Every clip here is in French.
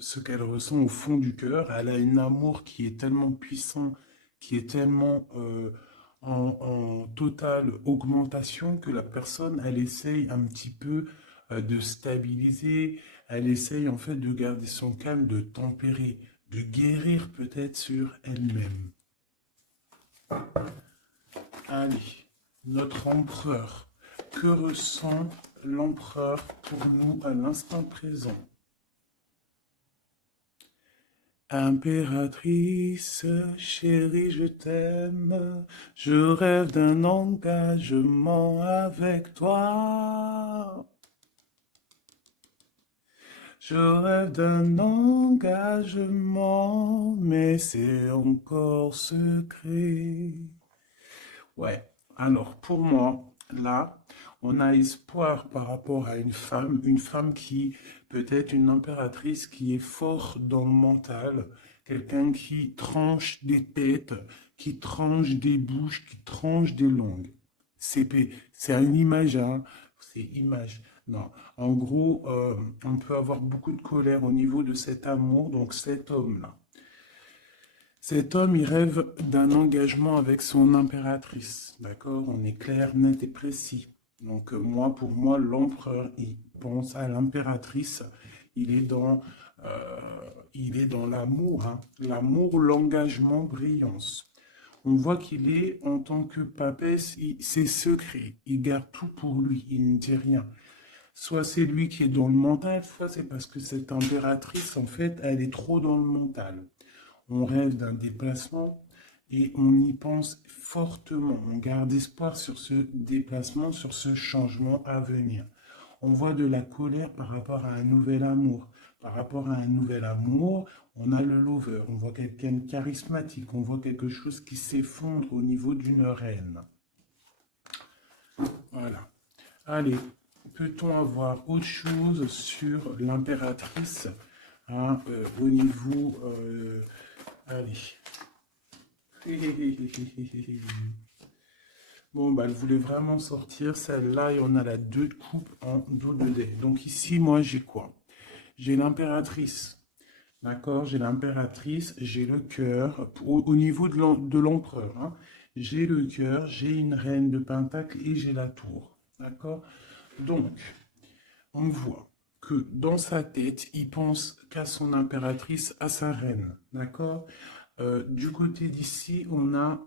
ce qu'elle ressent au fond du cœur. Elle a un amour qui est tellement puissant, qui est tellement en totale augmentation que la personne, elle essaye un petit peu de stabiliser, elle essaye en fait de garder son calme, de tempérer, de guérir peut-être sur elle-même. Allez, notre empereur. Que ressent l'empereur pour nous à l'instant présent? Impératrice, chérie, je t'aime. Je rêve d'un engagement avec toi. Je rêve d'un engagement, mais c'est encore secret. Ouais, alors pour moi, là, on a espoir par rapport à une femme qui peut être une impératrice qui est forte dans le mental, quelqu'un qui tranche des têtes, qui tranche des bouches, qui tranche des langues. C'est une image, hein, c'est image. Non, en gros, on peut avoir beaucoup de colère au niveau de cet amour, donc cet homme-là. Cet homme, il rêve d'un engagement avec son impératrice. D'accord? On est clair, net et précis. Donc, moi, pour moi, l'empereur, il pense à l'impératrice. Il est dans, euh, il est dans l'amour, hein. L'amour, l'engagement, brillance. On voit qu'il est, en tant que papesse, c'est secret. Il garde tout pour lui. Il ne dit rien. Soit c'est lui qui est dans le mental, soit c'est parce que cette impératrice, en fait, elle est trop dans le mental. On rêve d'un déplacement et on y pense fortement. On garde espoir sur ce déplacement, sur ce changement à venir. On voit de la colère par rapport à un nouvel amour. Par rapport à un nouvel amour, on a le lover, on voit quelqu'un de charismatique, on voit quelque chose qui s'effondre au niveau d'une reine. Voilà. Allez, peut-on avoir autre chose sur l'impératrice, hein, au niveau... allez. Bon, bah, elle voulait vraiment sortir celle-là et on a la 2 de coupe en dos de dé. Donc ici, moi, j'ai quoi? J'ai l'impératrice. D'accord? J'ai l'impératrice, j'ai le cœur. Au niveau de l'empereur, hein, j'ai le cœur, j'ai une reine de pentacle et j'ai la tour. D'accord? Donc, on voit que dans sa tête, il pense qu'à son impératrice, à sa reine. D'accord? Du côté d'ici, on a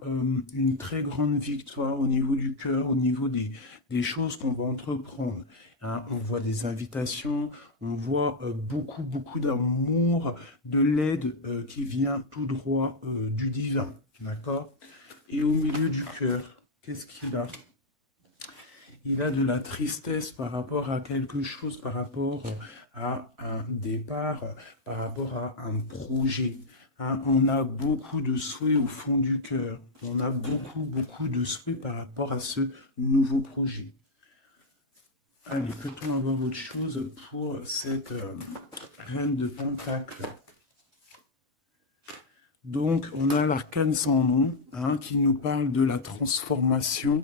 une très grande victoire au niveau du cœur, au niveau des choses qu'on va entreprendre. Hein. On voit des invitations, on voit beaucoup, beaucoup d'amour, de l'aide qui vient tout droit du divin. D'accord? Et au milieu du cœur, qu'est-ce qu'il a? Il a de la tristesse par rapport à quelque chose, par rapport à un départ, par rapport à un projet. Hein. On a beaucoup de souhaits au fond du cœur. On a beaucoup, beaucoup de souhaits par rapport à ce nouveau projet. Allez, peut-on avoir autre chose pour cette reine de Pentacle? Donc, on a l'arcane sans nom, hein, qui nous parle de la transformation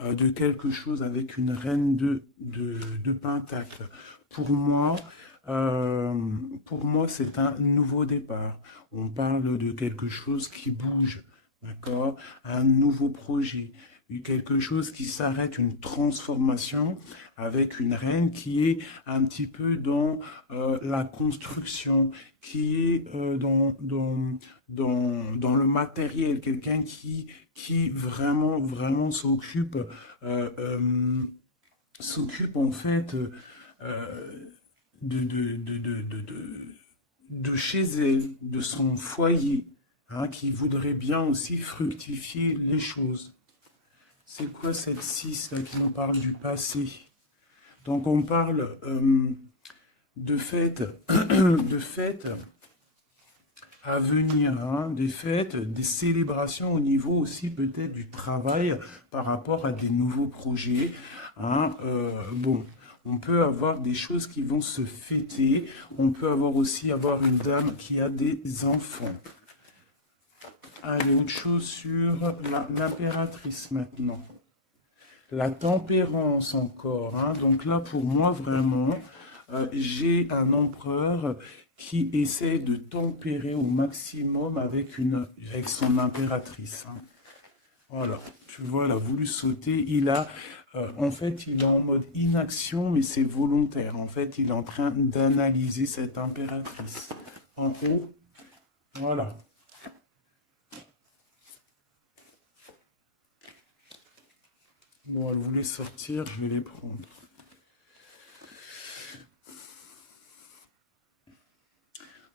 de quelque chose avec une reine de Pentacle. Pour moi, euh, pour moi, c'est un nouveau départ. On parle de quelque chose qui bouge, d'accord? Un nouveau projet, quelque chose qui s'arrête, une transformation avec une reine qui est un petit peu dans la construction, qui est dans le matériel, quelqu'un qui vraiment, vraiment euh, euh, s'occupe en fait de, de, de, de, de, de- de chez elle, de son foyer, hein, qui voudrait bien aussi fructifier les choses. C'est quoi cette 6 là qui nous parle du passé? Donc on parle de fêtes, de fêtes à venir, hein, des fêtes, des célébrations au niveau aussi peut-être du travail par rapport à des nouveaux projets. Hein. Bon, on peut avoir des choses qui vont se fêter. On peut avoir aussi avoir une dame qui a des enfants. Allez, autre chose sur l'impératrice maintenant. La tempérance encore. Hein. Donc là, pour moi, vraiment, j'ai un empereur qui essaie de tempérer au maximum avec son impératrice. Hein. Voilà, tu vois, il a voulu sauter. En fait, il est en mode inaction, mais c'est volontaire. En fait, il est en train d'analyser cette impératrice. En haut, voilà. Bon, elle voulait sortir, je vais les prendre.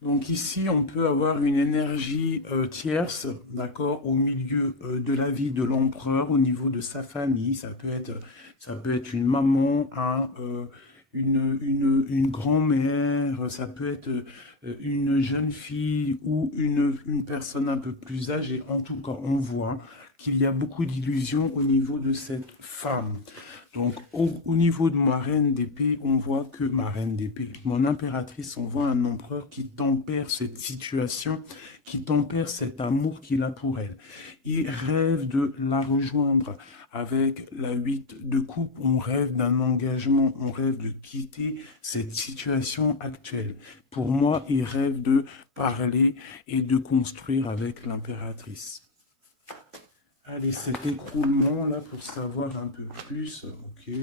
Donc ici, on peut avoir une énergie tierce, d'accord, au milieu de la vie de l'empereur, au niveau de sa famille. Ça peut être une maman, hein, une grand-mère, ça peut être une jeune fille ou une personne un peu plus âgée. En tout cas, on voit qu'il y a beaucoup d'illusions au niveau de cette femme. Donc, au niveau de ma reine d'épée, on voit que ma reine d'épée, mon impératrice, on voit un empereur qui tempère cette situation, qui tempère cet amour qu'il a pour elle. Il rêve de la rejoindre. Avec la 8 de coupe, on rêve d'un engagement, on rêve de quitter cette situation actuelle. Pour moi, il rêve de parler et de construire avec l'impératrice. Allez, cet écroulement-là, pour savoir un peu plus, ok.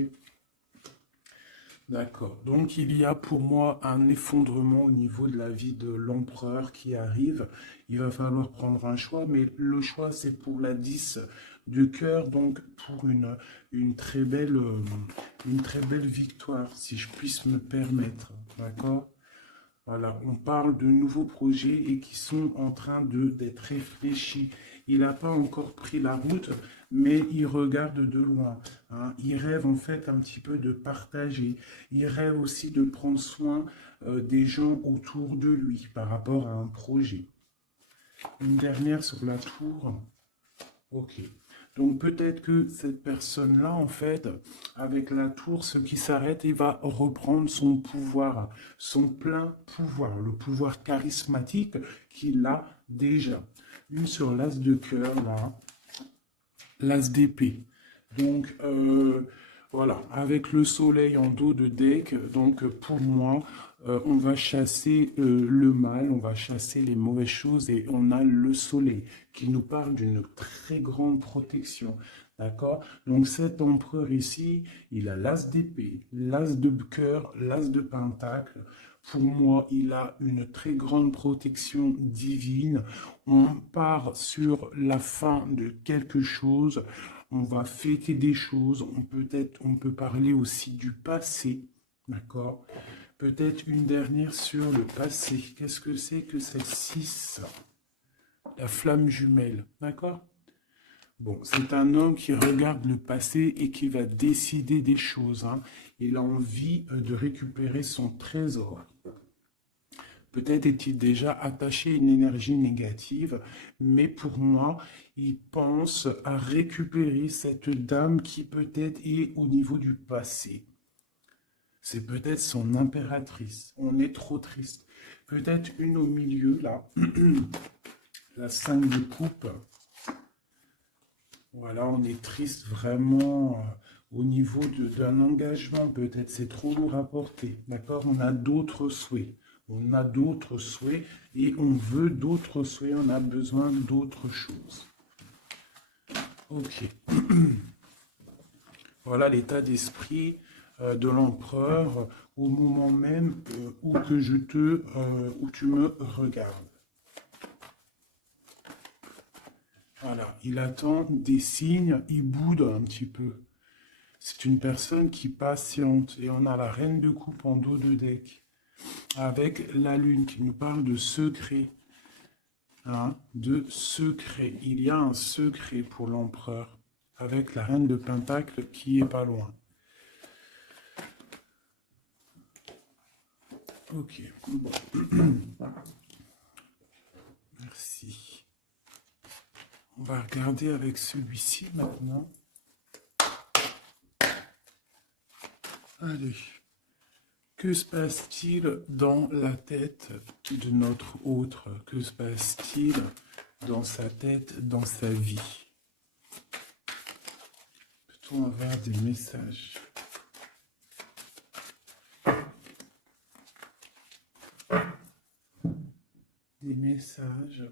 D'accord. Donc, il y a pour moi un effondrement au niveau de la vie de l'empereur qui arrive. Il va falloir prendre un choix, mais le choix, c'est pour la 10 de cœur, donc pour une très belle victoire, si je puisse me permettre. D'accord? Voilà, on parle de nouveaux projets et qui sont en train d'être réfléchis. Il n'a pas encore pris la route, mais il regarde de loin. Hein. Il rêve en fait un petit peu de partager. Il rêve aussi de prendre soin des gens autour de lui par rapport à un projet. Une dernière sur la tour. Ok. Donc peut-être que cette personne-là, en fait, avec la tour, ce qui s'arrête, il va reprendre son pouvoir, son plein pouvoir, le pouvoir charismatique qu'il a déjà. Une sur l'as de cœur, là, l'as d'épée. Donc, voilà, avec le soleil en dos de deck, donc pour moi, on va chasser le mal, on va chasser les mauvaises choses et on a le soleil qui nous parle d'une très grande protection. D'accord? Donc cet empereur ici, il a l'as d'épée, l'as de cœur, l'as de pentacle. Pour moi, il a une très grande protection divine. On part sur la fin de quelque chose. On va fêter des choses. On peut parler aussi du passé. D'accord? Peut-être une dernière sur le passé. Qu'est-ce que c'est que cette 6? La flamme jumelle. D'accord? Bon, c'est un homme qui regarde le passé et qui va décider des choses. Hein. Il a envie de récupérer son trésor. Peut-être est-il déjà attaché à une énergie négative, mais pour moi, il pense à récupérer cette dame qui peut-être est au niveau du passé. C'est peut-être son impératrice. On est trop triste. Peut-être une au milieu, là. La 5 de coupe. Voilà, on est triste vraiment au niveau d'un engagement. Peut-être c'est trop lourd à porter. D'accord? On a d'autres souhaits. On a d'autres souhaits et on veut d'autres souhaits. On a besoin d'autres choses. Ok. Voilà l'état d'esprit de l'empereur au moment même où où tu me regardes. Voilà, il attend des signes, il boude un petit peu. C'est une personne qui patiente et on a la reine de coupe en dos de deck avec la lune qui nous parle de secret. Hein, de secret. Il y a un secret pour l'empereur avec la reine de pentacle qui est pas loin. Ok. Bon. Merci. On va regarder avec celui-ci maintenant. Allez. Que se passe-t-il dans la tête de notre autre? Que se passe-t-il dans sa tête, dans sa vie? Peut-on avoir des messages? des messages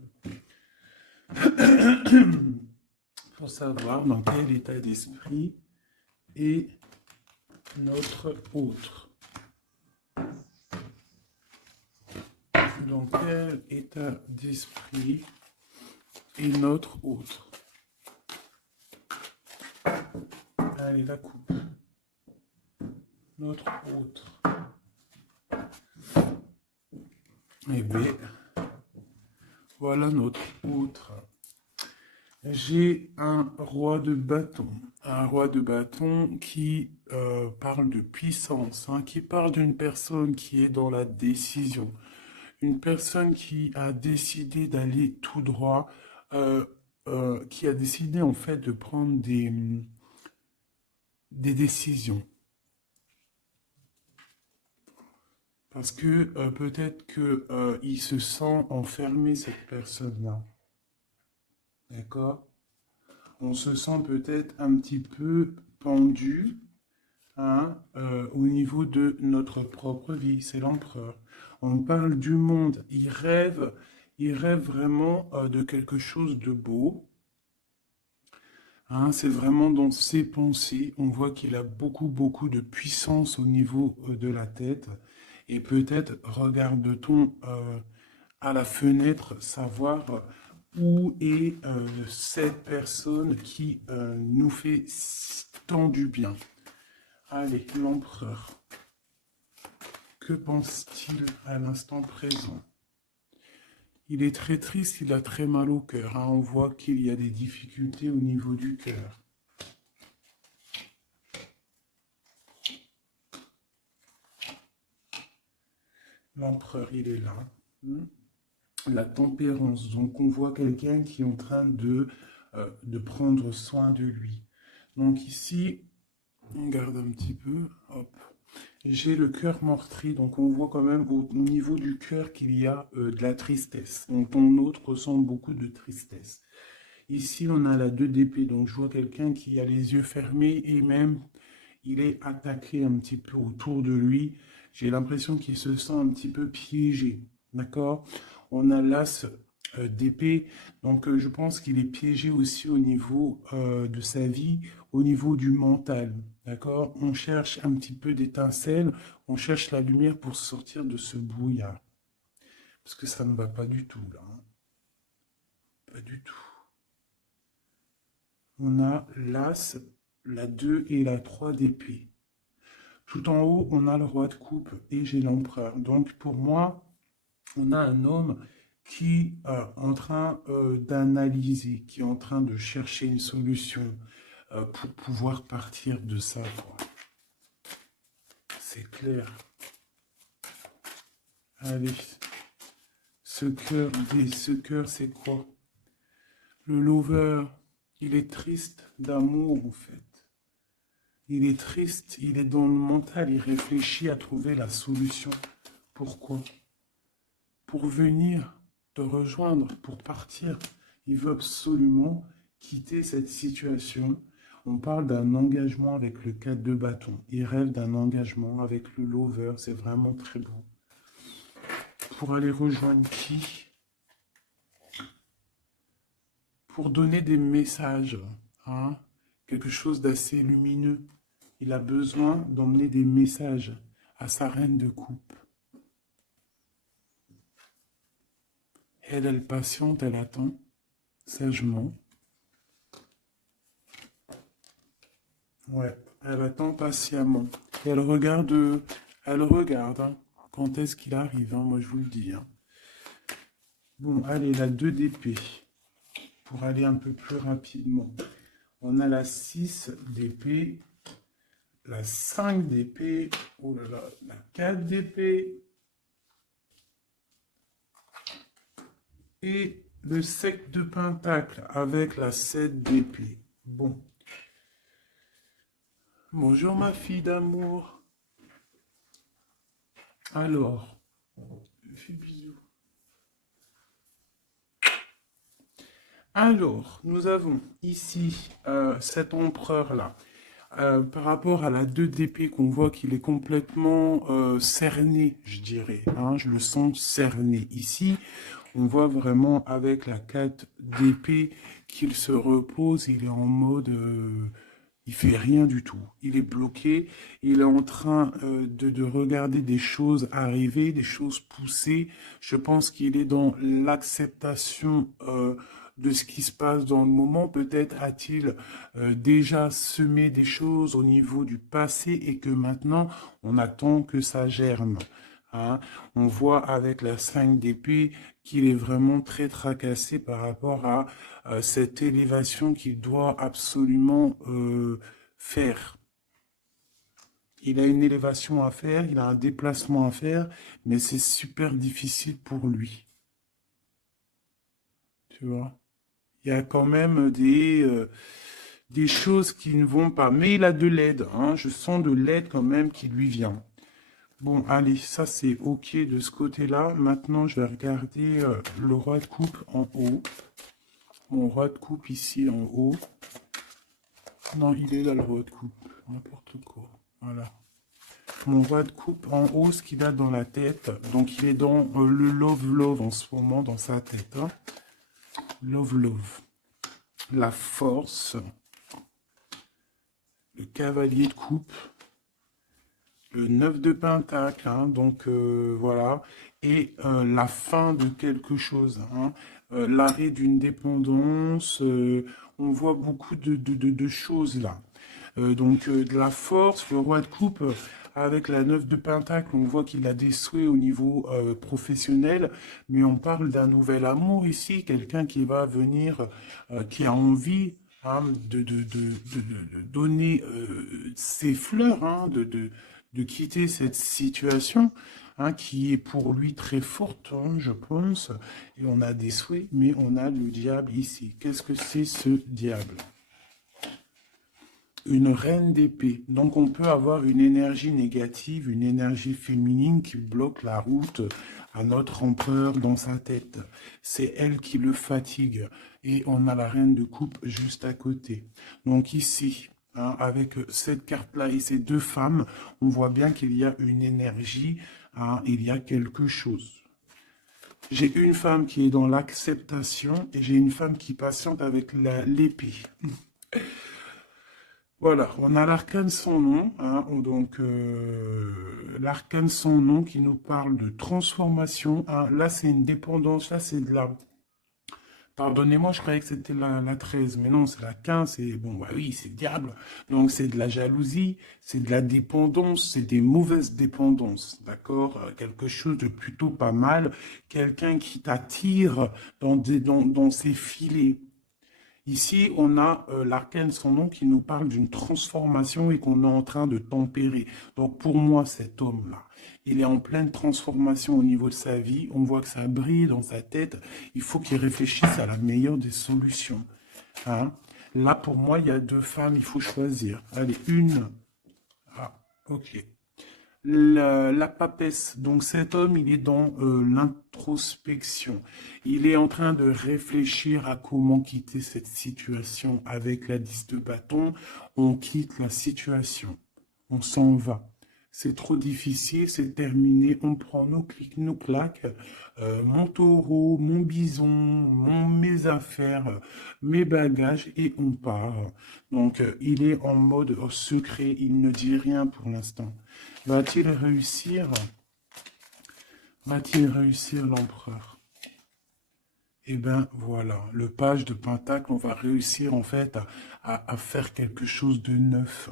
pour savoir dans quel état d'esprit est notre autre. Dans quel état d'esprit est notre autre? Allez, la coupe. Notre autre. Eh bien, voilà notre autre. J'ai un roi de bâton. Un roi de bâton qui parle de puissance, hein, qui parle d'une personne qui est dans la décision. Une personne qui a décidé d'aller tout droit, qui a décidé en fait de prendre des décisions. Parce que peut-être qu'il se sent enfermé, cette personne-là. D'accord? On se sent peut-être un petit peu pendu, hein, au niveau de notre propre vie. C'est l'empereur. On parle du monde. Il rêve vraiment de quelque chose de beau. Hein, c'est vraiment dans ses pensées. On voit qu'il a beaucoup de puissance au niveau de la tête. Et peut-être regarde-t-on à la fenêtre savoir où est cette personne qui nous fait tant du bien. Allez, l'empereur. Que pense-t-il à l'instant présent? Il est très triste, il a très mal au cœur. Hein. On voit qu'il y a des difficultés au niveau du cœur. L'empereur, il est là. La tempérance. Donc, on voit quelqu'un qui est en train de prendre soin de lui. Donc, ici, on garde un petit peu. Hop. J'ai le cœur meurtri. Donc, on voit quand même au niveau du cœur qu'il y a de la tristesse. Donc, ton autre ressent beaucoup de tristesse. Ici, on a la 2 d'épée. Donc, je vois quelqu'un qui a les yeux fermés et même, il est attaqué un petit peu autour de lui. J'ai l'impression qu'il se sent un petit peu piégé. D'accord? On a l'as d'épée. Donc, je pense qu'il est piégé aussi au niveau de sa vie, au niveau du mental. D'accord? On cherche un petit peu d'étincelle. On cherche la lumière pour sortir de ce brouillard. Parce que ça ne va pas du tout, là. Hein. Pas du tout. On a l'as, la 2 et la 3 d'épée. Tout en haut, on a le roi de coupe et j'ai l'empereur. Donc, pour moi, on a un homme qui est en train d'analyser, qui est en train de chercher une solution pour pouvoir partir de ça. C'est clair. Allez. Ce cœur, c'est quoi? Le lover, il est triste d'amour, en fait. Il est triste, il est dans le mental, il réfléchit à trouver la solution. Pourquoi? Pour venir te rejoindre, pour partir. Il veut absolument quitter cette situation. On parle d'un engagement avec le 4 de bâton. Il rêve d'un engagement avec le lover. C'est vraiment très beau. Pour aller rejoindre qui? Pour donner des messages. Hein? Quelque chose d'assez lumineux. Il a besoin d'emmener des messages à sa reine de coupe. Elle patiente, elle attend sagement. Ouais, elle attend patiemment. Elle regarde, hein, quand est-ce qu'il arrive, hein, moi je vous le dis. Hein. Bon, allez, la 2 d'épée, pour aller un peu plus rapidement. On a la 6 d'épée, la 5 d'épée, oh là là, la 4 d'épée, et le 7 de pentacle avec la 7 d'épée. Bon. Bonjour ma fille d'amour. Alors, fais bisous. Alors, nous avons ici cet empereur-là. Par rapport à la 2 d'épée qu'on voit qu'il est complètement cerné, je dirais. Hein, je le sens cerné. Ici, On voit vraiment avec la 4 d'épée qu'il se repose, il est en mode... il fait rien du tout. Il est bloqué. Il est en train de regarder des choses arriver, des choses pousser. Je pense qu'il est dans l'acceptation de ce qui se passe dans le moment. Peut-être a-t-il déjà semé des choses au niveau du passé et que maintenant, on attend que ça germe. Hein. On voit avec la 5 d'épée qu'il est vraiment très tracassé par rapport à cette élévation qu'il doit absolument faire. Il a une élévation à faire, il a un déplacement à faire, mais c'est super difficile pour lui. Tu vois? Il y a quand même des choses qui ne vont pas. Mais il a de l'aide, hein. Je sens de l'aide quand même qui lui vient. Bon, allez, ça c'est OK de ce côté-là. Maintenant, je vais regarder le roi de coupe en haut. Mon roi de coupe ici en haut. Non, il est là le roi de coupe. N'importe quoi. Voilà. Mon roi de coupe en haut, ce qu'il a dans la tête. Donc, il est dans le love en ce moment, dans sa tête. Hein. Love. La force. Le cavalier de coupe. Le 9 de pentacle, hein, donc voilà, et la fin de quelque chose, hein, l'arrêt d'une dépendance, on voit beaucoup de choses là. Donc de la force, le roi de coupe, avec la 9 de pentacle, on voit qu'il a des souhaits au niveau professionnel, mais on parle d'un nouvel amour ici, quelqu'un qui va venir, qui a envie hein, de donner ses fleurs, hein, de quitter cette situation hein, qui est pour lui très forte, hein, je pense. Et on a des souhaits, mais on a le diable ici. Qu'est-ce que c'est ce diable? Une reine d'épée. Donc on peut avoir une énergie négative, une énergie féminine qui bloque la route à notre empereur dans sa tête. C'est elle qui le fatigue. Et on a la reine de coupe juste à côté. Donc ici, hein, avec cette carte-là et ces deux femmes, on voit bien qu'il y a une énergie, hein, il y a quelque chose. J'ai une femme qui est dans l'acceptation et j'ai une femme qui patiente avec l'épée. Voilà, on a l'arcane sans nom, hein, donc l'arcane sans nom qui nous parle de transformation. Hein, là, c'est une dépendance, là, c'est de la... Pardonnez-moi, je croyais que c'était la 13, mais non, c'est la 15, et bon, bah oui, c'est le diable. Donc, c'est de la jalousie, c'est de la dépendance, c'est des mauvaises dépendances, d'accord? Quelque chose de plutôt pas mal, quelqu'un qui t'attire dans ses filets. Ici, on a l'arcane sans nom qui nous parle d'une transformation et qu'on est en train de tempérer. Donc, pour moi, cet homme-là, il est en pleine transformation au niveau de sa vie. On voit que ça brille dans sa tête. Il faut qu'il réfléchisse à la meilleure des solutions. Hein? Là, pour moi, il y a deux femmes, il faut choisir. Allez, une. Ah, ok. La papesse, donc cet homme, il est dans l'introspection. Il est en train de réfléchir à comment quitter cette situation. Avec la 10 de bâton, on quitte la situation. On s'en va. C'est trop difficile, c'est terminé. On prend nos clics, nos claques, mon taureau, mon bison, mes affaires, mes bagages et on part. Donc, il est en mode secret, il ne dit rien pour l'instant. Va-t-il réussir? Va-t-il réussir l'empereur? Eh bien, voilà, le page de Pentacle, on va réussir en fait à faire quelque chose de neuf.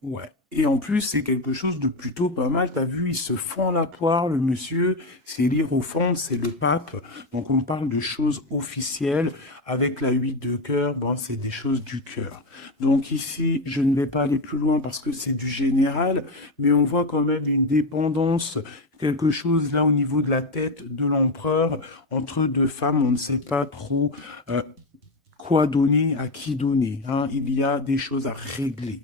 Ouais. Et en plus, c'est quelque chose de plutôt pas mal. T'as vu, il se fend la poire, le monsieur. C'est l'hiérophante, c'est le pape. Donc, on parle de choses officielles. Avec la 8 de cœur, bon, c'est des choses du cœur. Donc ici, je ne vais pas aller plus loin parce que c'est du général. Mais on voit quand même une dépendance, quelque chose là au niveau de la tête de l'empereur. Entre deux femmes, on ne sait pas trop quoi donner, à qui donner. Hein. Il y a des choses à régler.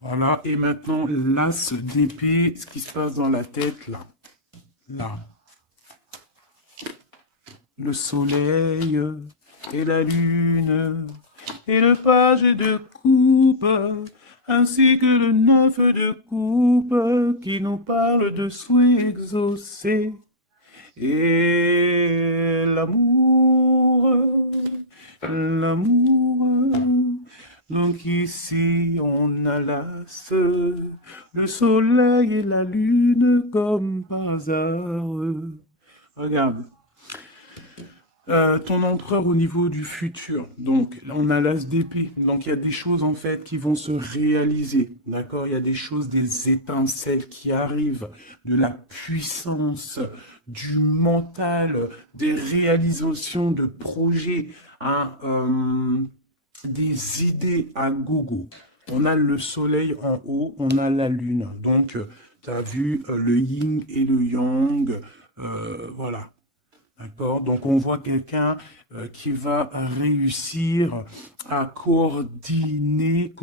Voilà, et maintenant, l'as d'épée, ce qui se passe dans la tête, là. Là. Le soleil et la lune et le page de coupe ainsi que le 9 de coupe qui nous parle de souhaits exaucés. Et l'amour. Donc ici on a l'as, le soleil et la lune comme par hasard. Regarde. Ton empereur au niveau du futur. Donc, là, on a l'as d'épée. Donc, il y a des choses, en fait, qui vont se réaliser. D'accord? Il y a des choses, des étincelles qui arrivent, de la puissance, du mental, des réalisations de projets, hein, des idées à gogo. On a le soleil en haut, on a la lune. Donc, tu as vu le yin et le yang. Voilà. D'accord? Donc on voit quelqu'un qui va réussir à coordonner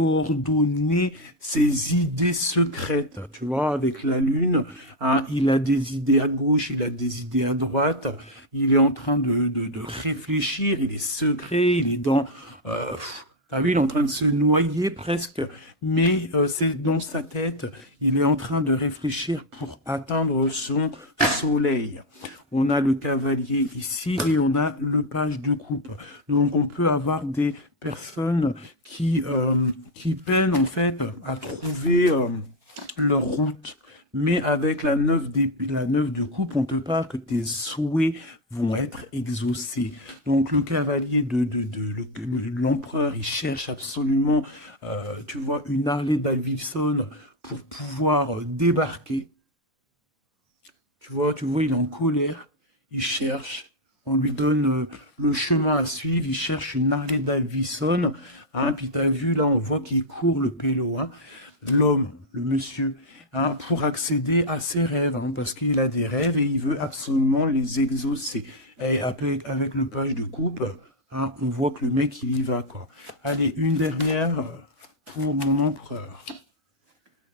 ses idées secrètes. Tu vois, avec la Lune, hein, il a des idées à gauche, il a des idées à droite, il est en train de réfléchir, il est secret, il est dans... T'as vu, il est en train de se noyer presque, mais c'est dans sa tête, il est en train de réfléchir pour atteindre son soleil. On a le cavalier ici et on a le page de coupe. Donc on peut avoir des personnes qui peinent en fait à trouver leur route. Mais avec la 9 de coupe, on te parle que tes souhaits vont être exaucés. Donc le cavalier l'empereur, il cherche absolument, tu vois, une Harley Davidson pour pouvoir débarquer. Tu vois, il est en colère, il cherche, on lui donne le chemin à suivre, il cherche une Harley Davidson, hein, puis t'as vu, là, on voit qu'il court le pélo, hein, l'homme, le monsieur, hein, pour accéder à ses rêves, hein, parce qu'il a des rêves et il veut absolument les exaucer. Et avec le page de coupe, hein, on voit que le mec, il y va, quoi. Allez, une dernière pour mon empereur.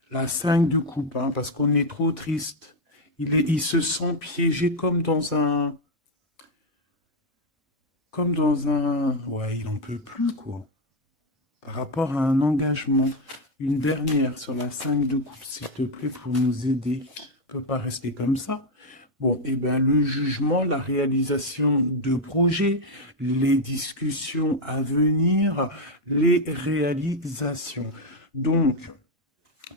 La 5 de coupe, hein, parce qu'on est trop triste. Il se sent piégé ouais, il en peut plus, quoi. Par rapport à un engagement. Une dernière sur la 5 de coupe, s'il te plaît, pour nous aider. On peut pas rester comme ça. Bon, et bien, le jugement, la réalisation de projets, les discussions à venir, les réalisations. Donc,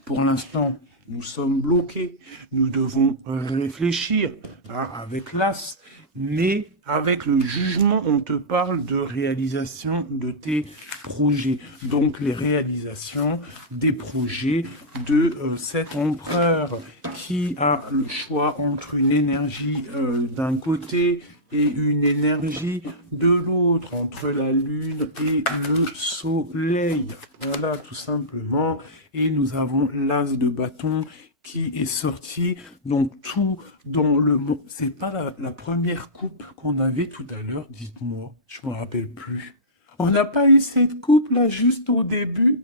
pour l'instant, nous sommes bloqués. Nous devons réfléchir, hein, avec l'as. Mais avec le jugement, on te parle de réalisation de tes projets. Donc les réalisations des projets de cet empereur qui a le choix entre une énergie d'un côté et une énergie de l'autre, entre la lune et le soleil. Voilà, tout simplement. Et nous avons l'as de bâton qui est sorti. Donc tout dans le monde. C'est pas la première coupe qu'on avait tout à l'heure, dites-moi. Je me rappelle plus. On n'a pas eu cette coupe là juste au début.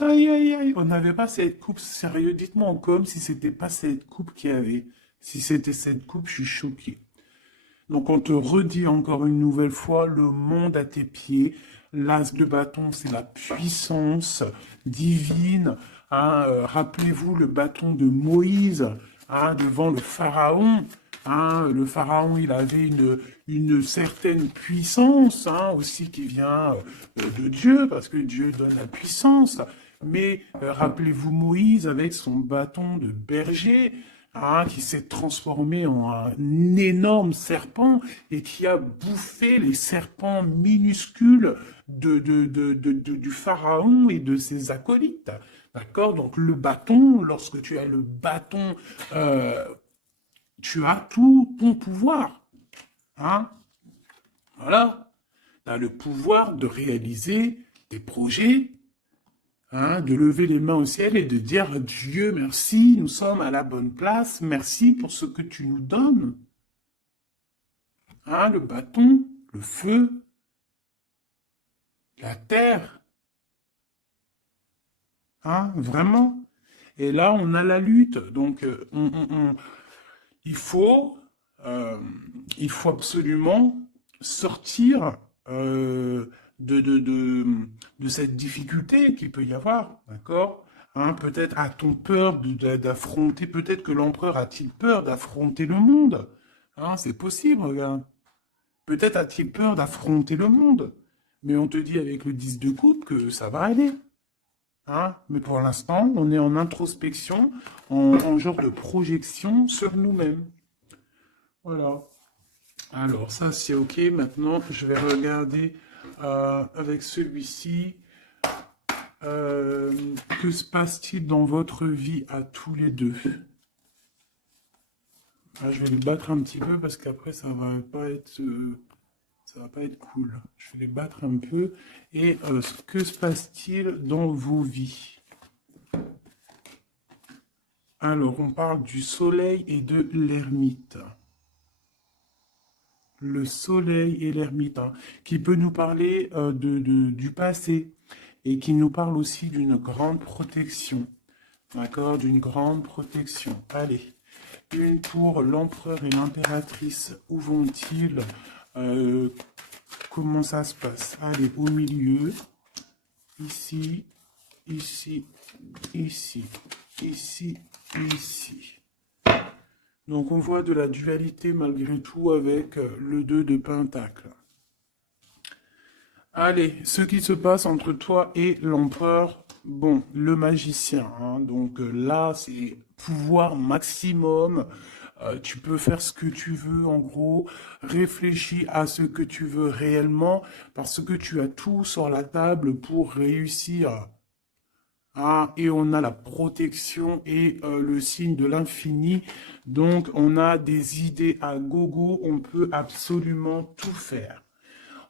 Aïe aïe aïe. On n'avait pas cette coupe, sérieux. Dites-moi en com si c'était pas cette coupe qu'il y avait. Si c'était cette coupe, je suis choqué. Donc on te redit encore une nouvelle fois, le monde à tes pieds. L'as de bâton, c'est la puissance divine. Hein, rappelez-vous le bâton de Moïse, hein, devant le pharaon. Hein, le pharaon, il avait une certaine puissance, hein, aussi qui vient de Dieu, parce que Dieu donne la puissance. Mais rappelez-vous Moïse avec son bâton de berger, hein, qui s'est transformé en un énorme serpent et qui a bouffé les serpents minuscules du pharaon et de ses acolytes. D'accord? Donc le bâton, lorsque tu as le bâton, tu as tout ton pouvoir. Hein? Voilà. Tu as le pouvoir de réaliser des projets, hein, de lever les mains au ciel et de dire Dieu, merci, nous sommes à la bonne place, merci pour ce que tu nous donnes. Hein, le bâton, le feu, la terre. Hein, vraiment. Et là, on a la lutte. Donc, il faut, euh, il faut absolument sortir de, de, de, de cette difficulté qu'il peut y avoir, d'accord? Hein, peut-être a-t-on peur d'affronter, peut-être que l'empereur a-t-il peur d'affronter le monde? Hein, c'est possible, regarde. Peut-être a-t-il peur d'affronter le monde. Mais on te dit avec le 10 de coupe que ça va aller. Hein? Mais pour l'instant, on est en introspection, en genre de projection sur nous-mêmes. Voilà. Alors, ça, c'est OK. Maintenant, je vais regarder avec celui-ci. Que se passe-t-il dans votre vie à tous les deux? Ah, je vais les battre un petit peu parce qu'après, ça va pas être cool. Je vais les battre un peu. Et que se passe-t-il dans vos vies? Alors, on parle du soleil et de l'ermite. Le soleil et l'ermite, hein, qui peut nous parler du passé et qui nous parle aussi d'une grande protection. D'accord? D'une grande protection. Allez, une pour l'empereur et l'impératrice. Où vont-ils? Comment ça se passe? Allez, au milieu. Ici, ici, ici, ici, ici. Donc on voit de la dualité malgré tout avec le 2 de Pentacle. Allez, ce qui se passe entre toi et l'empereur, bon, le magicien, hein, donc là c'est pouvoir maximum, tu peux faire ce que tu veux en gros, réfléchis à ce que tu veux réellement, parce que tu as tout sur la table pour réussir. Ah, et on a la protection et le signe de l'infini. Donc, on a des idées à gogo. On peut absolument tout faire.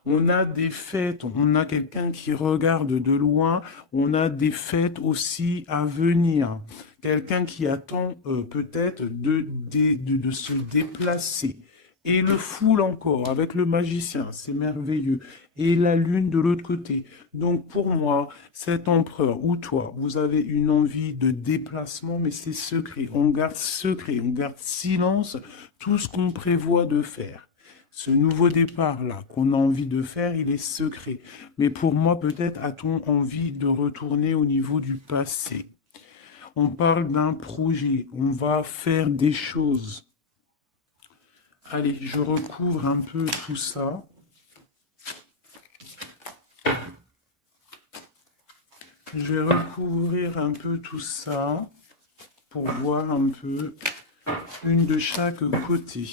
On a des fêtes. On a quelqu'un qui regarde de loin. On a des fêtes aussi à venir. Quelqu'un qui attend peut-être de se déplacer. Et le foule encore avec le magicien, c'est merveilleux. Et la lune de l'autre côté. Donc pour moi, cet empereur ou toi, vous avez une envie de déplacement, mais c'est secret. On garde secret, on garde silence tout ce qu'on prévoit de faire. Ce nouveau départ-là qu'on a envie de faire, il est secret. Mais pour moi, peut-être a-t-on envie de retourner au niveau du passé. On parle d'un projet, on va faire des choses. Allez, je recouvre un peu tout ça. Je vais recouvrir un peu tout ça pour voir un peu une de chaque côté.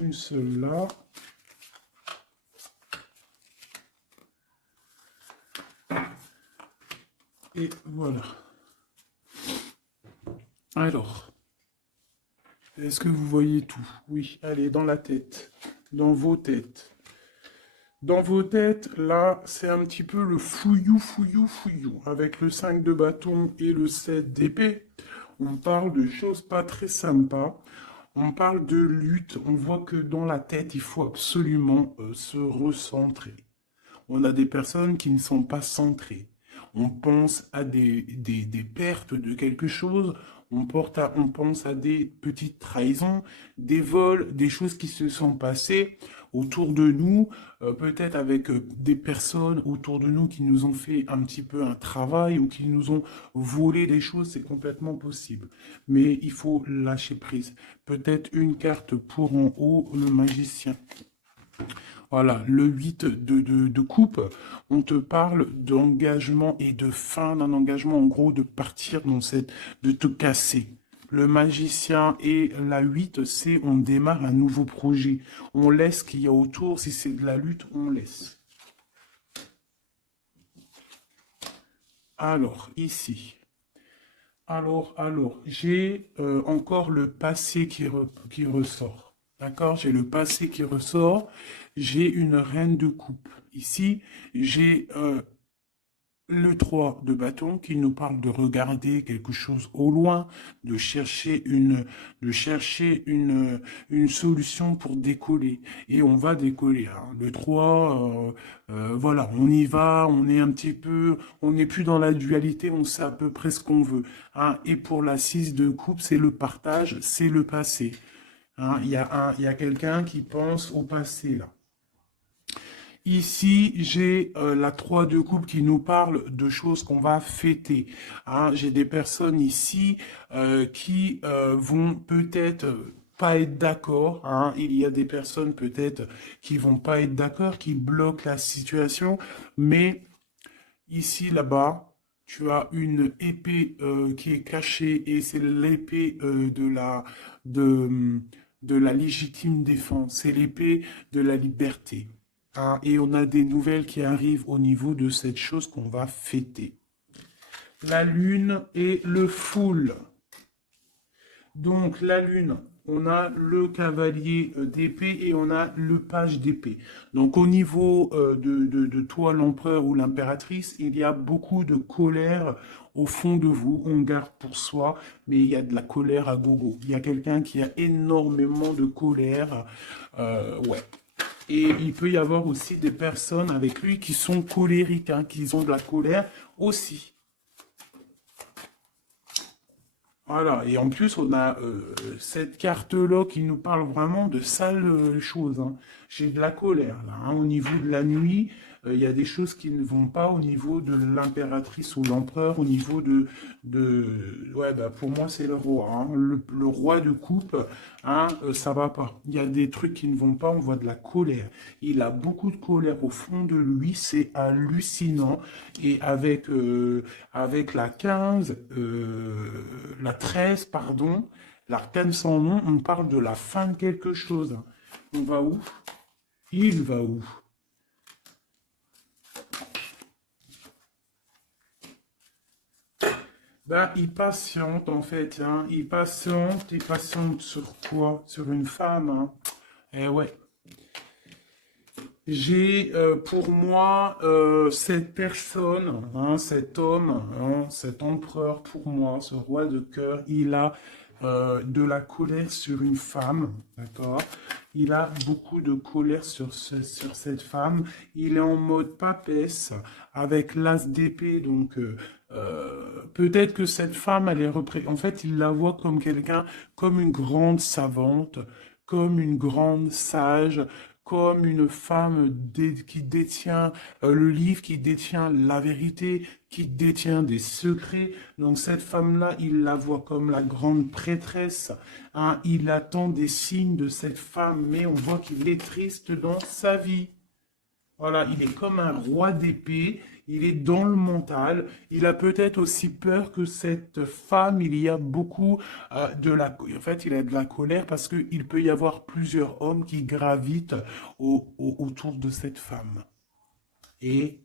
Une seule là. Et voilà. Alors, est-ce que vous voyez tout? Oui, allez, dans la tête, dans vos têtes. Dans vos têtes, là, c'est un petit peu le fouillou, fouillou, fouillou. Avec le 5 de bâton et le 7 d'épée, on parle de choses pas très sympas. On parle de lutte. On voit que dans la tête, il faut absolument se recentrer. On a des personnes qui ne sont pas centrées. On pense à des pertes de quelque chose, on pense à des petites trahisons, des vols, des choses qui se sont passées autour de nous, peut-être avec des personnes autour de nous qui nous ont fait un petit peu un travail ou qui nous ont volé des choses, c'est complètement possible. Mais il faut lâcher prise. Peut-être une carte pour en haut, le magicien. Voilà, le 8 de coupe, on te parle d'engagement et de fin d'un engagement, en gros, de partir dans cette, de te casser. Le magicien et la 8, c'est on démarre un nouveau projet. On laisse ce qu'il y a autour, si c'est de la lutte, on laisse. Alors, ici. Alors, j'ai encore le passé qui ressort. D'accord? J'ai le passé qui ressort. J'ai une reine de coupe. Ici, j'ai le 3 de bâton qui nous parle de regarder quelque chose au loin, une solution pour décoller. Et on va décoller, hein. Le 3, voilà, on y va, on est un petit peu, on n'est plus dans la dualité, on sait à peu près ce qu'on veut, hein. Et pour la 6 de coupe, c'est le partage, c'est le passé. Hein. Il y a quelqu'un qui pense au passé, là. Ici, j'ai la 3 de coupe qui nous parle de choses qu'on va fêter. Hein. J'ai des personnes ici qui vont peut-être pas être d'accord. Hein. Il y a des personnes peut-être qui vont pas être d'accord, qui bloquent la situation. Mais ici, là-bas, tu as une épée qui est cachée et c'est l'épée de, de la légitime défense. C'est l'épée de la liberté. Ah, et on a des nouvelles qui arrivent au niveau de cette chose qu'on va fêter. La lune et le foule. Donc la lune, on a le cavalier d'épée et on a le page d'épée. Donc au niveau de toi, l'empereur ou l'impératrice, il y a beaucoup de colère au fond de vous. On garde pour soi, mais il y a de la colère à gogo. Il y a quelqu'un qui a énormément de colère. Ouais. Et il peut y avoir aussi des personnes avec lui qui sont colériques, hein, qui ont de la colère aussi. Voilà, et en plus, on a cette carte-là qui nous parle vraiment de sales choses. Hein. J'ai de la colère, là. Hein. Au niveau de la nuit, il y a des choses qui ne vont pas au niveau de l'impératrice ou l'empereur, au niveau ouais, bah, pour moi, c'est le roi. Hein. Le roi de coupe, hein, ça va pas. Il y a des trucs qui ne vont pas, on voit de la colère. Il a beaucoup de colère au fond de lui, c'est hallucinant. Et avec la 15, la 13, pardon, l'arcane sans nom, on parle de la fin de quelque chose. On va où? Il va où? Ben, il patiente en fait, hein. Il patiente sur quoi? Sur une femme, hein. Eh ouais. J'ai pour moi cette personne, hein, cet homme, hein, cet empereur pour moi, ce roi de cœur, il a de la colère sur une femme, d'accord? Il a beaucoup de colère sur cette femme. Il est en mode papesse avec l'as d'épée, donc peut-être que cette femme, elle est en fait, il la voit comme quelqu'un, comme une grande savante, comme une grande sage, comme une femme qui détient le livre, qui détient la vérité, qui détient des secrets. Donc cette femme-là, il la voit comme la grande prêtresse. Hein. Il attend des signes de cette femme, mais on voit qu'il est triste dans sa vie. Voilà, il est comme un roi d'épée, il est dans le mental, il a peut-être aussi peur que cette femme, il y a beaucoup En fait, il a de la colère parce qu'il peut y avoir plusieurs hommes qui gravitent autour de cette femme. Et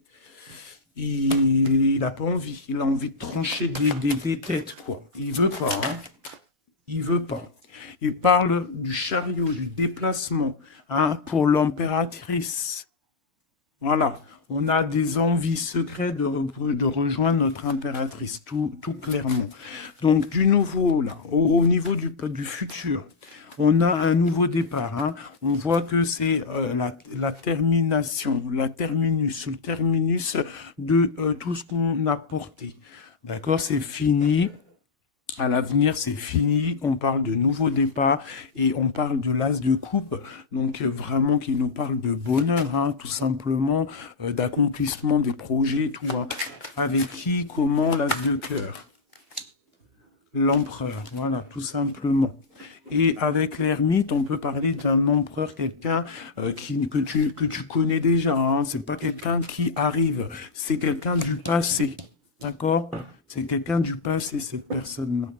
il n'a pas envie, il a envie de trancher des têtes, quoi. Il veut pas, hein. Il veut pas. Il parle du chariot, du déplacement, hein, pour l'impératrice. Voilà, on a des envies secrètes de rejoindre notre impératrice, tout clairement. Donc du nouveau, là, au niveau du futur, on a un nouveau départ. Hein. On voit que c'est la termination, le terminus de tout ce qu'on a porté. D'accord, c'est fini. À l'avenir, c'est fini. On parle de nouveau départ et on parle de l'as de coupe. Donc vraiment qui nous parle de bonheur, hein, tout simplement, d'accomplissement des projets, tout. Hein. Avec qui, comment, l'as de cœur? L'empereur, voilà, tout simplement. Et avec l'ermite, on peut parler d'un empereur, quelqu'un que tu connais déjà. Hein. C'est pas quelqu'un qui arrive, c'est quelqu'un du passé. D'accord? C'est quelqu'un du passé, cette personne-là.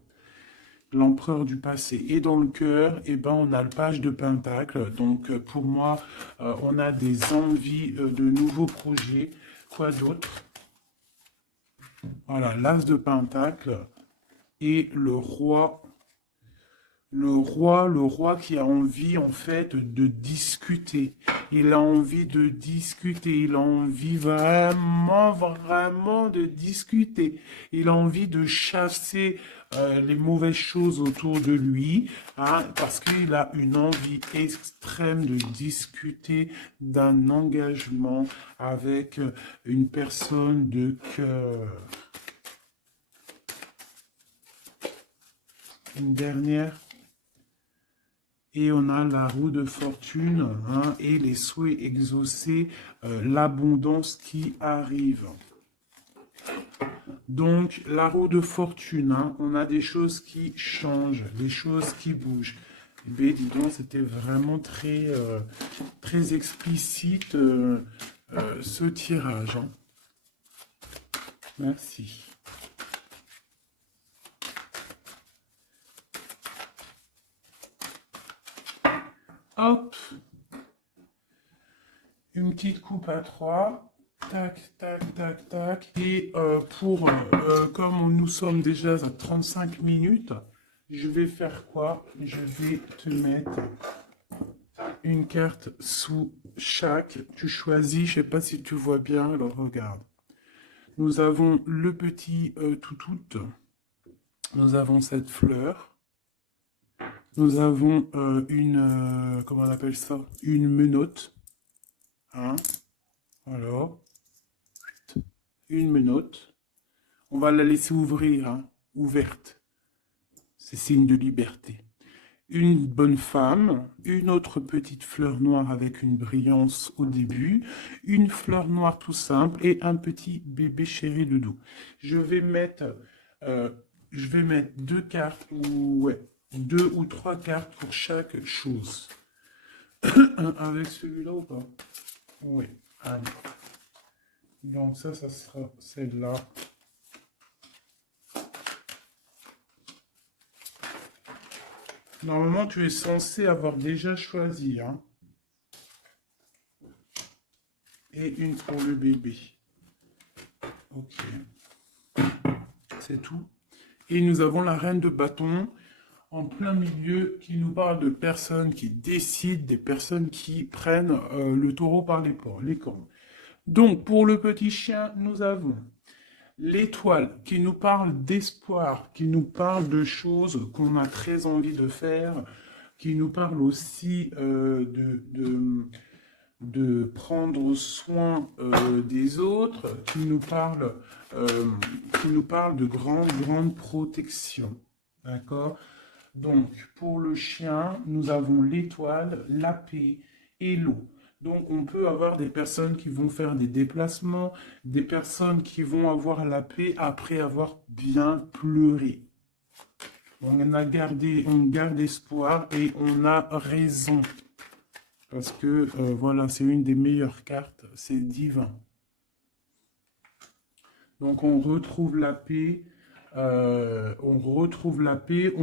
L'empereur du passé. Et dans le cœur, eh ben, on a le page de Pentacle. Donc, pour moi, on a des envies de nouveaux projets. Quoi d'autre? Voilà, l'as de Pentacle et le roi qui a envie, en fait, de discuter. Il a envie de discuter. Il a envie vraiment, vraiment de discuter. Il a envie de chasser les mauvaises choses autour de lui, hein, parce qu'il a une envie extrême de discuter d'un engagement avec une personne de cœur. Une dernière. Et on a la roue de fortune, hein, et les souhaits exaucés, l'abondance qui arrive. Donc, la roue de fortune, hein, on a des choses qui changent, des choses qui bougent. Mais dis donc, c'était vraiment très explicite ce tirage, hein. Merci. Hop, une petite coupe à 3, tac, tac, tac, tac. Et comme nous sommes déjà à 35 minutes, je vais faire quoi? Je vais te mettre une carte sous chaque. Tu choisis, je sais pas si tu vois bien, alors regarde. Nous avons le petit toutout, nous avons cette fleur. Nous avons comment on appelle ça? Une menotte. Hein? Alors, une menotte. On va la laisser ouvrir, hein? Ouverte. C'est signe de liberté. Une bonne femme, une autre petite fleur noire avec une brillance au début, une fleur noire tout simple et un petit bébé chéri de dos. Je vais mettre deux cartes, ouais, 2 ou 3 cartes pour chaque chose. Avec celui-là ou pas? Oui, allez. Donc ça sera celle-là. Normalement, tu es censé avoir déjà choisi, hein. Et une pour le bébé. Ok. C'est tout. Et nous avons la reine de bâton en plein milieu qui nous parle de personnes qui décident, des personnes qui prennent le taureau par les cornes. Donc, pour le petit chien, nous avons l'étoile qui nous parle d'espoir, qui nous parle de choses qu'on a très envie de faire, qui nous parle aussi de prendre soin des autres, qui nous parle de grande protection. D'accord? Donc, pour le chien, nous avons l'étoile, la paix et l'eau. Donc, on peut avoir des personnes qui vont faire des déplacements, des personnes qui vont avoir la paix après avoir bien pleuré. On garde espoir et on a raison. Parce que, voilà, c'est une des meilleures cartes, c'est divin. Donc, on retrouve la paix. On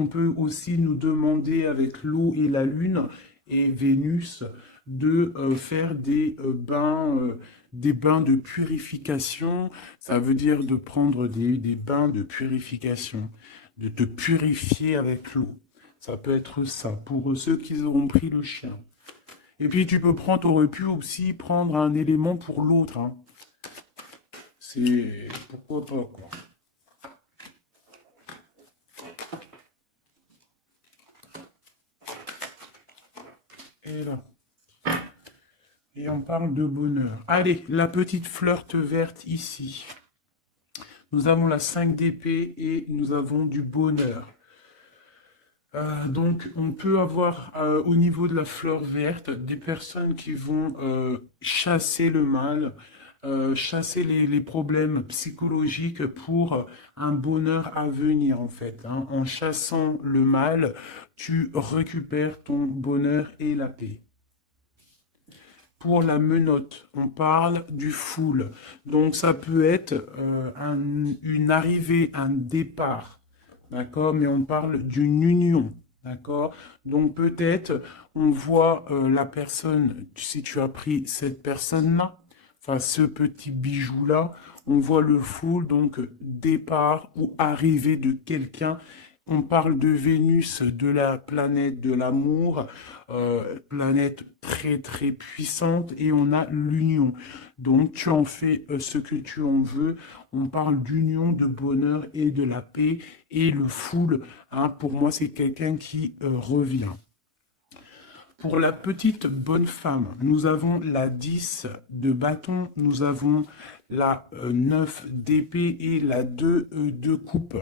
peut aussi nous demander avec l'eau et la lune et Vénus de faire des bains de purification. Ça veut dire de prendre des bains de purification, de te purifier avec l'eau. Ça peut être ça pour ceux qui auront pris le chien. Et puis t'aurais pu aussi prendre un élément pour l'autre, hein. C'est pourquoi pas, quoi. Et là. Et on parle de bonheur. Allez, la petite flirte verte ici. Nous avons la 5 d'épée et nous avons du bonheur. Donc, on peut avoir au niveau de la fleur verte des personnes qui vont chasser le mal, chasser les problèmes psychologiques pour un bonheur à venir, en fait, hein. En chassant le mal, tu récupères ton bonheur et la paix. Pour la menotte, on parle du full. Donc, ça peut être une arrivée, un départ. D'accord? Mais on parle d'une union. D'accord? Donc, peut-être, on voit la personne, si tu as pris cette personne-là, enfin, ce petit bijou-là, on voit le full, donc départ ou arrivée de quelqu'un On parle de Vénus, de la planète de l'amour, planète très très puissante, et on a l'union. Donc tu en fais ce que tu en veux. On parle d'union, de bonheur et de la paix. Et le fool, hein, pour moi, c'est quelqu'un qui revient. Pour la petite bonne femme, nous avons la 10 de bâton, nous avons la 9 d'épée et la 2 de coupe.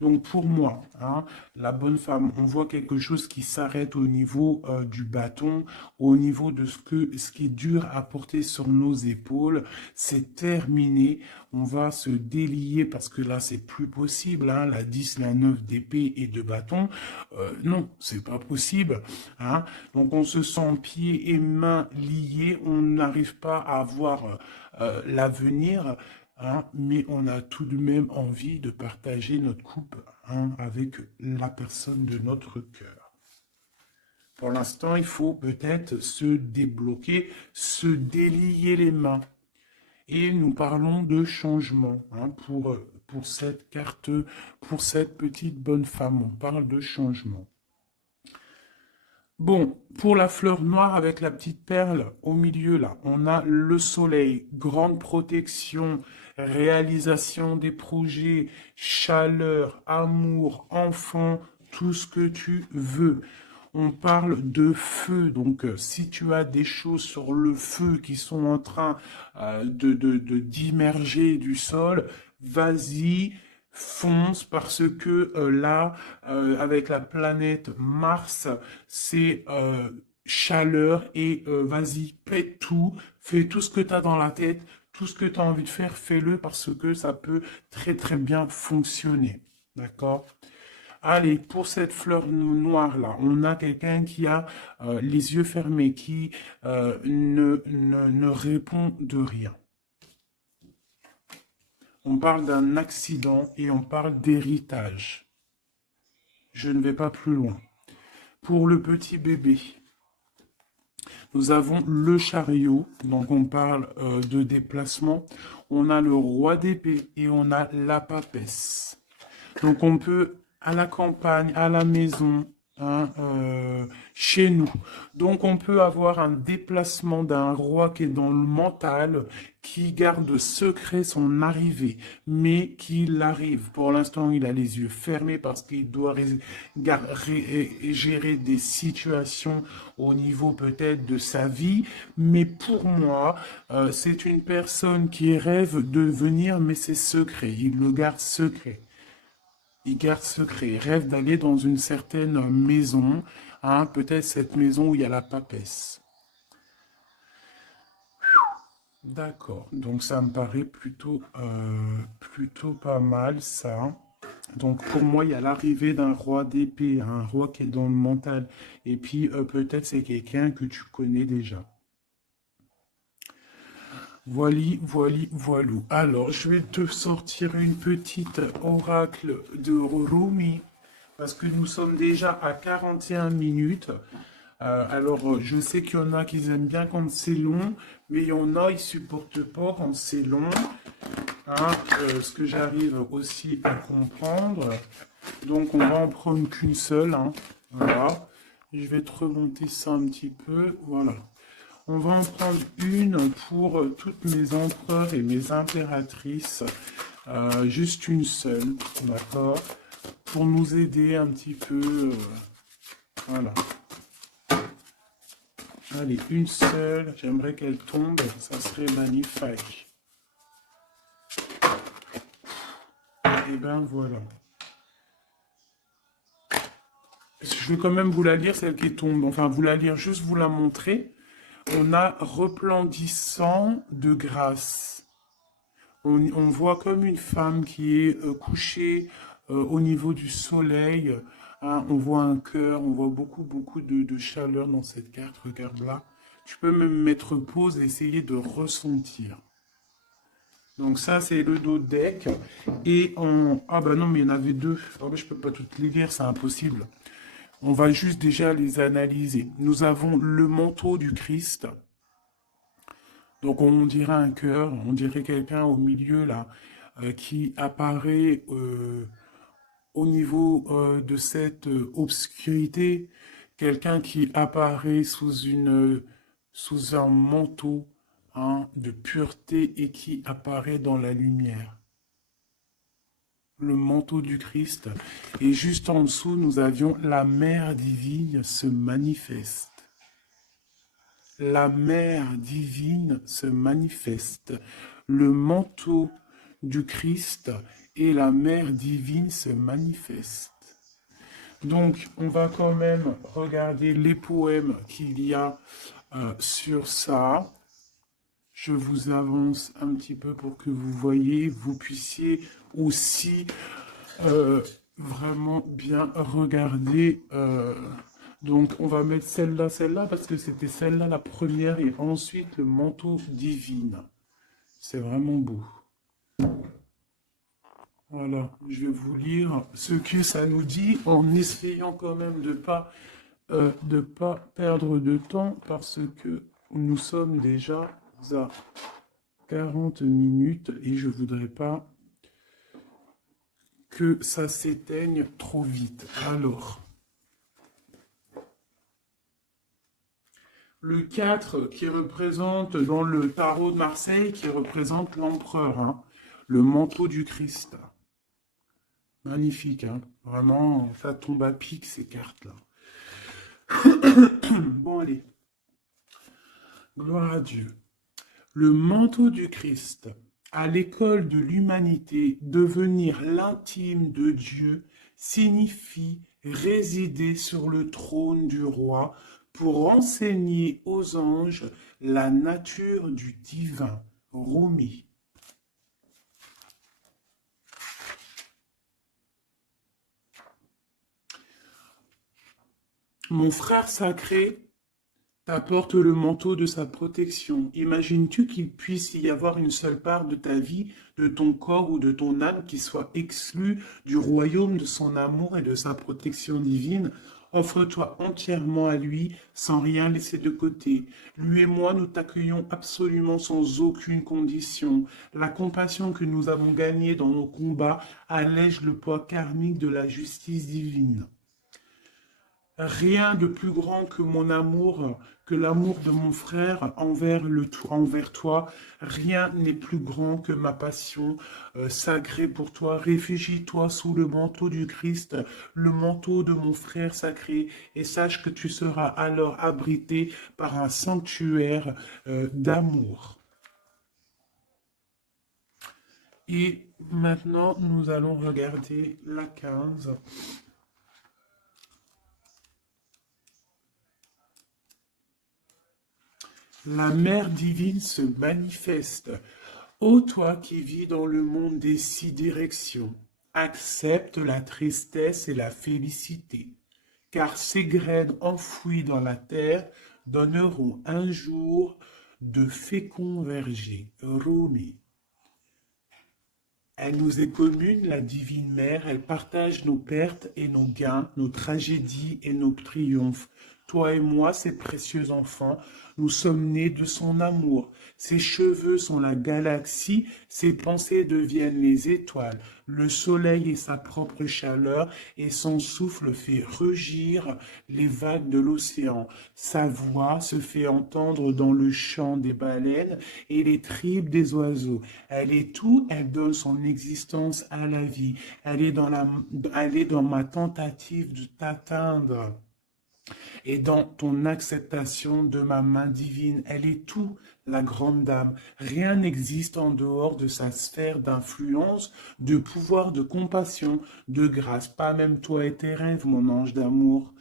Donc pour moi, hein, la bonne femme, on voit quelque chose qui s'arrête au niveau du bâton, au niveau de ce qui est dur à porter sur nos épaules. C'est terminé, on va se délier parce que là c'est plus possible, hein, la 10, la 9 d'épée et de bâton. Non, c'est pas possible. Hein. Donc on se sent pieds et mains liés, on n'arrive pas à voir l'avenir, hein, mais on a tout de même envie de partager notre coupe, hein, avec la personne de notre cœur. Pour l'instant, il faut peut-être se débloquer, se délier les mains. Et nous parlons de changement, hein, pour cette carte, pour cette petite bonne femme. On parle de changement. Bon, pour la fleur noire avec la petite perle au milieu, là, on a le soleil, grande protection, réalisation des projets, chaleur, amour, enfant, tout ce que tu veux. On parle de feu, donc si tu as des choses sur le feu qui sont en train d'immerger du sol, vas-y, fonce parce que là, avec la planète Mars, c'est chaleur et vas-y, pète tout, fais tout ce que tu as dans la tête, tout ce que tu as envie de faire, fais-le parce que ça peut très très bien fonctionner. D'accord? Allez, pour cette fleur noire là, on a quelqu'un qui a les yeux fermés, qui ne répond de rien. On parle d'un accident et on parle d'héritage. Je ne vais pas plus loin. Pour le petit bébé, nous avons le chariot, donc on parle de déplacement. On a le roi d'épée et on a la papesse. Donc on peut à la campagne, à la maison, hein, chez nous. Donc on peut avoir un déplacement d'un roi qui est dans le mental, qui garde secret son arrivée, mais qu'il arrive. Pour l'instant, il a les yeux fermés parce qu'il doit gérer des situations au niveau peut-être de sa vie. Mais pour moi, c'est une personne qui rêve de venir, mais c'est secret. Il le garde secret. Il garde secret, il rêve d'aller dans une certaine maison, hein, peut-être cette maison où il y a la papesse. D'accord, donc ça me paraît plutôt pas mal ça. Donc pour moi, il y a l'arrivée d'un roi d'épée, un roi qui est dans le mental. Et puis peut-être c'est quelqu'un que tu connais déjà. Voilou. Alors, je vais te sortir une petite oracle de Rumi, parce que nous sommes déjà à 41 minutes. Alors, je sais qu'il y en a qui aiment bien quand c'est long, mais il y en a, ils supportent pas quand c'est long. Hein, ce que j'arrive aussi à comprendre. Donc, on va en prendre qu'une seule. Hein. Voilà. Je vais te remonter ça un petit peu. Voilà. On va en prendre une pour toutes mes empereurs et mes impératrices. Juste une seule, d'accord? Pour nous aider un petit peu. Voilà. Allez, une seule. J'aimerais qu'elle tombe. Ça serait magnifique. Et ben voilà. Je vais quand même vous la lire, celle qui tombe. Enfin, vous la lire, juste vous la montrer. On a resplendissant de grâce. On voit comme une femme qui est couchée au niveau du soleil. Hein, on voit un cœur, on voit beaucoup de chaleur dans cette carte. Regarde là. Tu peux même mettre pause et essayer de ressentir. Donc ça, c'est le dos deck. Et on... Ah bah non, mais il y en avait deux. Oh, mais je peux pas toutes les lire, c'est impossible. On va juste déjà les analyser. Nous avons le manteau du Christ. Donc on dirait un cœur, on dirait quelqu'un au milieu là, qui apparaît au niveau de cette obscurité, quelqu'un qui apparaît sous un manteau hein, de pureté et qui apparaît dans la lumière. Le manteau du Christ. Et juste en dessous, nous avions la mère divine se manifeste. La mère divine se manifeste. Le manteau du Christ et la mère divine se manifestent. Donc, on va quand même regarder les poèmes qu'il y a sur ça. Je vous avance un petit peu pour que vous voyez, vous puissiez aussi vraiment bien regarder. Donc, on va mettre celle-là, parce que c'était celle-là la première, et ensuite le manteau divin. C'est vraiment beau. Voilà, je vais vous lire ce que ça nous dit, en essayant quand même de pas perdre de temps, parce que nous sommes déjà à 40 minutes, et je voudrais pas que ça s'éteigne trop vite. Alors, le 4 qui représente dans le tarot de Marseille, qui représente l'empereur, hein, le manteau du Christ. Magnifique, hein, vraiment, ça tombe à pic ces cartes-là. Bon, allez, gloire à Dieu. Le manteau du Christ, à l'école de l'humanité, devenir l'intime de Dieu, signifie résider sur le trône du roi pour enseigner aux anges la nature du divin. Rumi. Mon frère sacré t'apporte le manteau de sa protection. Imagines-tu qu'il puisse y avoir une seule part de ta vie, de ton corps ou de ton âme qui soit exclue du royaume de son amour et de sa protection divine? Offre-toi entièrement à lui, sans rien laisser de côté. Lui et moi, nous t'accueillons absolument sans aucune condition. La compassion que nous avons gagnée dans nos combats allège le poids karmique de la justice divine. Rien de plus grand que mon amour, que l'amour de mon frère envers toi. Rien n'est plus grand que ma passion sacrée pour toi. Réfugie-toi sous le manteau du Christ, le manteau de mon frère sacré, et sache que tu seras alors abrité par un sanctuaire d'amour. Et maintenant, nous allons regarder la 15. La mère divine se manifeste. Ô toi qui vis dans le monde des 6 directions, accepte la tristesse et la félicité, car ces graines enfouies dans la terre donneront un jour de féconds vergers. Rumi. Elle nous est commune, la divine mère, elle partage nos pertes et nos gains, nos tragédies et nos triomphes. Toi et moi, ses précieux enfants, nous sommes nés de son amour. Ses cheveux sont la galaxie, ses pensées deviennent les étoiles. Le soleil est sa propre chaleur et son souffle fait rugir les vagues de l'océan. Sa voix se fait entendre dans le chant des baleines et les tripes des oiseaux. Elle est tout, elle donne son existence à la vie. Elle est dans ma tentative de t'atteindre. Et dans ton acceptation de ma main divine, elle est tout, la grande dame. Rien n'existe en dehors de sa sphère d'influence, de pouvoir, de compassion, de grâce. Pas même toi et tes rêves, mon ange d'amour.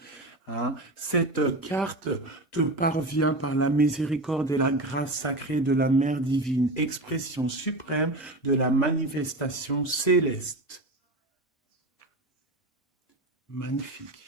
Hein? Cette carte te parvient par la miséricorde et la grâce sacrée de la Mère divine, expression suprême de la manifestation céleste. Magnifique.